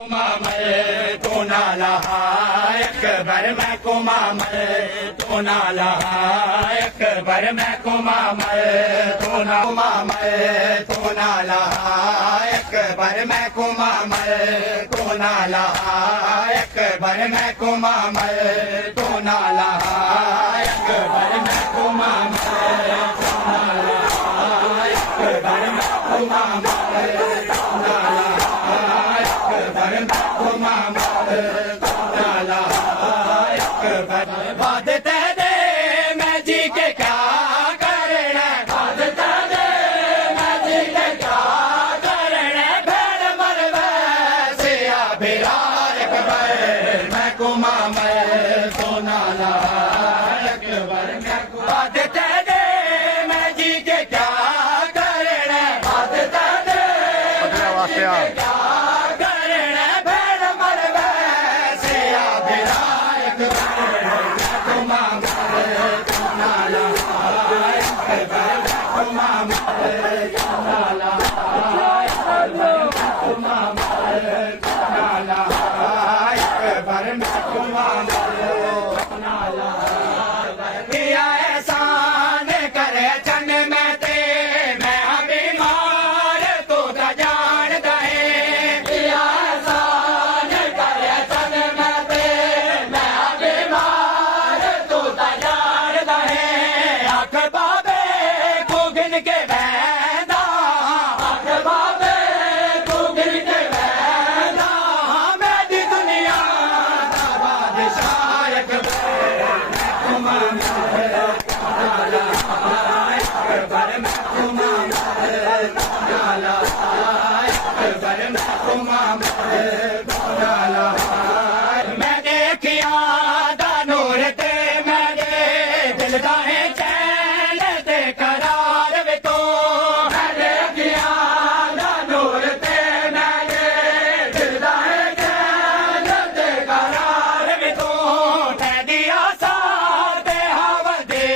तो ना लहा अकबर मैं को मामल तो ना लहा अकबर मैं को मामल तो ना मामल तो ना लहा अकबर मैं को मामल तो ना लहा अकबर मैं को मामल तो ना लहा अकबर मैं को मामल तो ना लहा अकबर मैं को मामल तो ना लहा अकबर मैं को मामल तो ना लहा अकबर बाद तेरे मैं जी के क्या करना बाद तेरे मैं जी के क्या करना भेड़ मरवे से आ बेरा अकबर मैं को मामल तो ना लहा अकबर मैं को बाद तेरे मैं जी के क्या करना बाद तेरे क्या करना भेड़ मरवे से आ बेरा अकबर मैं को मामल तो ना लहा अकबर मैं को मामल तो ना लहा अकबर मैं को मामल तो ना लहा अकबर मैं को मामल तो ना लहा किया एहसान करे चन में ते मैं बीमार तो जान दे किया एहसान करे चन में ते मैं बीमार तो जान दे आख बाबे को गिन के बैदा आख बाबे को गिन के बैदा मेरी दुनिया दा बादशाह अकबर मैं को मामल तो ना लहा अकबर मैं को मामल तो ना लहा अकबर मैं को मामल तो ना लहा मैं देखिया दा नूर ते मेरे दिल दा है चैन ते करार वे तो मैं देखिया दा नूर ते मेरे दिल दा है चैन ते करार वे तो तेरी आसा ते हवा दे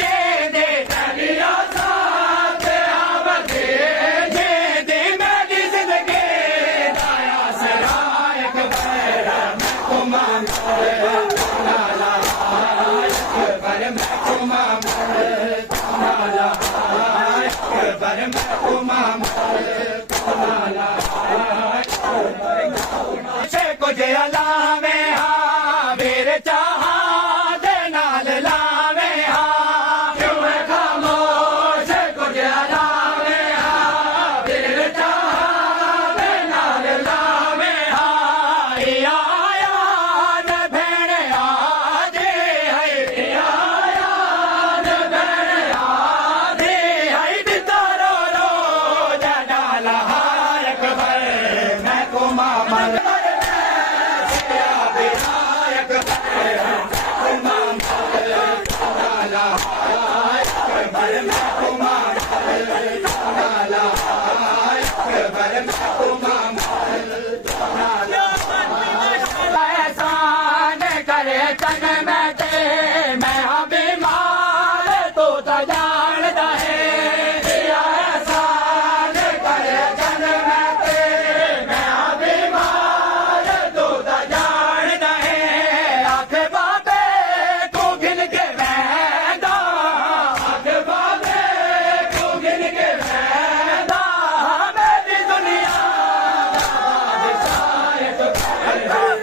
जे दे तेरी आसा ते हवा दे जे दे मेरी जिंदगी दा आसरा अकबर मैं को मामल तो ना लहा अकबर मैं को मामल तो ना लहा अकबर मैं को मामल तो ना लहा से कुछ अलावे हाँ मेरे चाहा दे नाल लावे हाँ क्यों मैं खामोश कुछ अलावे हाँ मेरे चाहा दे नाल लावे हाँ आया न भेड़ आजे है आया न भेड़ आजे है दिता रो रो जड़ा लहा अकबर मैं को मामल एहसान करे चन में ते मैं बीमार तो जान दे एहसान करे चन में ते मैं बीमार तो जान दे आख बाबे को गिन के बैदा आख बाबे को गिन के बैदा मेरी दुनिया दा बादशाह अकबर